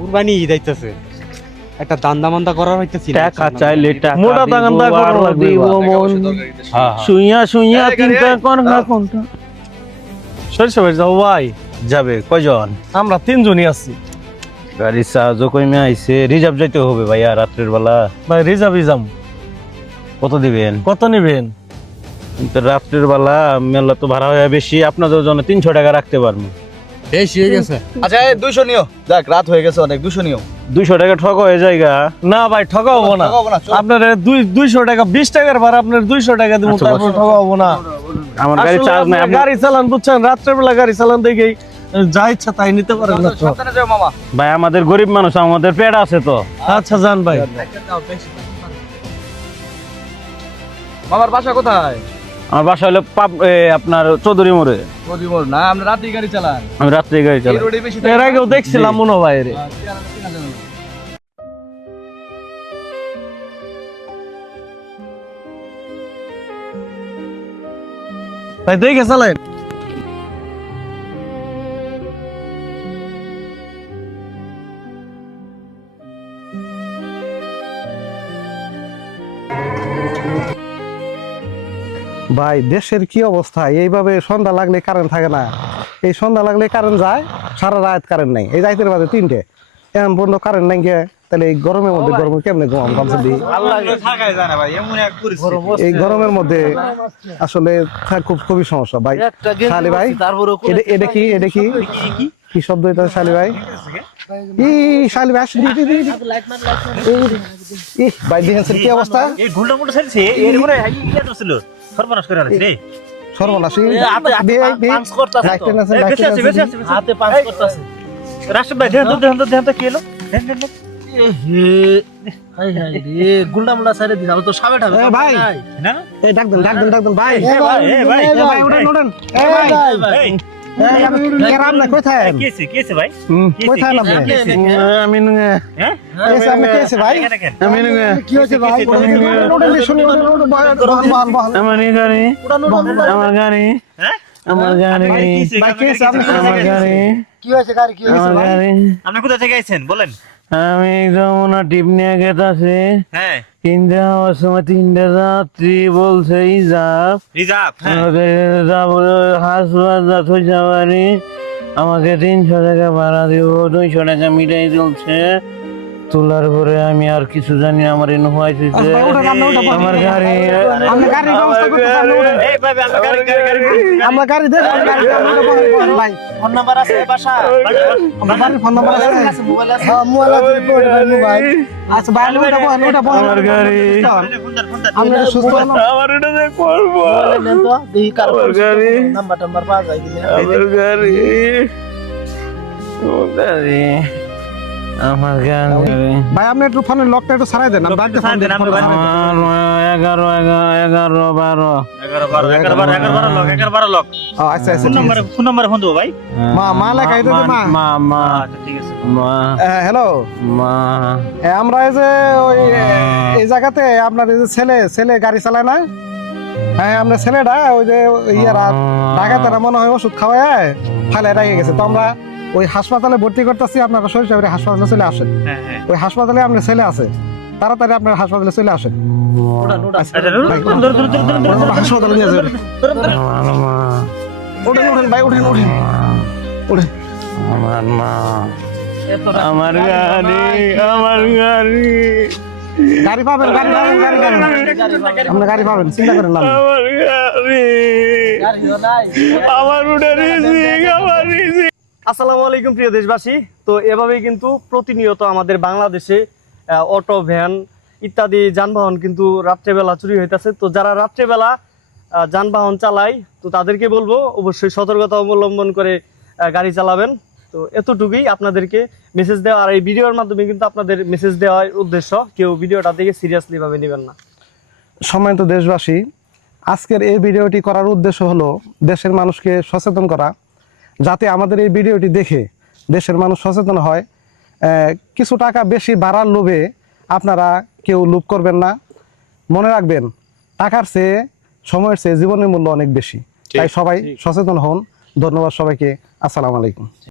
কুরবানি ঈদ আইতাছে, একটা দান্দা মান্দা করার হইতাছি টাকা চাইলে টাকা মোটা দান্দা করা লাগবে শুইয়া শুইয়া চিন্তা কর না কোনটা সরিষা ভাই যাও ভাই। যাবে কয়জন? আমরা 3 জনই আছি গাড়ি সাহায্য কইমে আইছে, রিজার্ভ যাইতে হবে ভাইয়া রাত্রের বেলা। ভাই, রিজার্ভই যাম। কত দিবেন? কত নিবেন? কিন্তু রাত্রের বেলা মেলা তো ভাড়া হয়ে বেশি, আপনাদের জন্য 300 টাকা রাখতে পারবো। বেশি হয়ে গেছে। আচ্ছা 200 নিও, যাক রাত হয়ে গেছে অনেক, 200 নিও। 200 টাকা ঠক হয়ে যায়গা। না ভাই, ঠকাবো না। আপনার 200 টাকা 20 টাকার ভাড়া আপনার 200 টাকা দিব, আচ্ছা, তারপর ঠকাবো না। আমার গাড়ি আসলে চার্জ নাই। আপনি গাড়ি চালান বুঝছেন, রাত্রের বেলা গাড়ি চালান দেখেই যা ইচ্ছা তাই নিতে পারেন না তো। সাবধানে যাও মামা। ভাই আমাদের গরিব মানুষ, আমাদের পেট আছে তো। আচ্ছা যান ভাই। মামার বাসা কোথায়? আমার বাসা হলো আপনার চৌধুরী মোড়ে। মদিমোর না, আমরা রাতে গাড়ি চালান। আমি রাত্রে গাড়ি এই চালাই। রোডে বেশি এর আগেও দেখছিলাম মনে হয় রে। ভাই দেখে চালেন। ভাই দেশের কি অবস্থা, এইভাবে সন্ধ্যা লাগলে কারেন্ট থাকে না, এই সন্ধ্যা লাগলে কারেন্ট যায়, সারা রাত কারেন্ট নাই, এই রাতের বাজে 3টে, এমন পর্যন্ত কারেন্ট নাই গে, তাহলে এই গরমের মধ্যে গরমে কেমনে ঘুমাম কমসে দিই? এই গরমের মধ্যে আসলে খুবই সমস্যা ভাই। শালি ভাই এটা কি, এটা কি কি শব্দ এটা শালি ভাই? শালি ভাই ভাই দেখেন কি অবস্থা, সর্বনাশী। আপনি কোথা থেকে আইছেন বলেন? আমি যমুনা টিপ নিয়ে গেতাছি। হ্যাঁ, 3টে হওয়ার সময় 3টে যাত্রী বলছে রিজার্ভ। হাসপাতাল থইসাবাড়ি আমাকে 300 টাকা ভাড়া দিব, 200 টাকা মিটাই চলছে। তোলার পরে আমি আর কিছু জানি, আমার এনে হয়েছে আমার গাড়ি আমরা গাড়ি দেখ ভাই, ফোন নাম্বার আছে বাসা? ফোন নাম্বার আছে, মোবাইল আছে, মোবাইল আছে, মোবাইল আচ্ছা ভাই, ওটা বল, ওটা বল। আমার গাড়ি আমরা সুস্থ না, আমার এটা যে করব বলেন তো দেখি কার আমার গাড়ি, নাম্বার টাম্বার পাওয়া যায় কিনা। আমার গাড়ি, আমার গাড়ি, আমার গাড়ি। ভাই আপনি একটু ফোনের লকটা একটু ছাড়াই দেন, আমি বাড়িতে ফোন দিই। 11 11 12 11 লক। আচ্ছা আচ্ছা, ফোন নাম্বার ফোন দেবো ভাই। মা লেখা এটা তো মা। আচ্ছা ঠিক আছে। হ্যালো, মা আমরা এই যে ওই এই জায়গাতে আপনার এই যে ছেলে গাড়ি চালায় না, হ্যাঁ আপনার ছেলেটা ওই যে ইয়ারা ঢাকাতে মনে হয় ওষুধ খাওয়ায় ফালে রেখে গেছে, তো আমরা ওই হাসপাতালে ভর্তি করতেছি, আপনারা সরিষাবাড়ি হাসপাতালে চলে আসেন। ওই হাসপাতালে আপনার ছেলে আছে, তাড়াতাড়ি আপনার হাসপাতালে চলে আসেন। হাসপাতালে নিয়ে যাবেন, ওঠেন ভাই, ওঠেন। আমার মা, আমার গাড়ি গাড়ি পাবেন, আপনার গাড়ি পাবেন, চিন্তা করেন না। আসসালামু আলাইকুম প্রিয় দেশবাসী। তো এভাবেই কিন্তু প্রতিনিয়ত আমাদের বাংলাদেশে অটো, ভ্যান ইত্যাদি যানবাহন কিন্তু রাত্রেবেলা চুরি হইতেছে। তো যারা রাত্রেবেলা যানবাহন চালায়, তো তাদেরকে বলবো অবশ্যই সতর্কতা অবলম্বন করে গাড়ি চালাবেন। তো এতটুকুই আপনাদেরকে মেসেজ দেওয়া, আর এই ভিডিওর মাধ্যমে কিন্তু আপনাদের মেসেজ দেওয়ার উদ্দেশ্য, কেউ ভিডিওটা দেখে সিরিয়াসলি ভাবে নেবেন না। সম্মানিত দেশবাসী, আজকের এই ভিডিওটি করার উদ্দেশ্য হলো দেশের মানুষকে সচেতন করা, যাতে আমাদের এই ভিডিওটি দেখে দেশের মানুষ সচেতন হয়। কিছু টাকা বেশি বাড়ার লোভে আপনারা কেউ লোভ করবেন না। মনে রাখবেন, টাকার চেয়ে সময়ের চেয়ে জীবনের মূল্য অনেক বেশি, তাই সবাই সচেতন হন। ধন্যবাদ সবাইকে, আসসালামু আলাইকুম।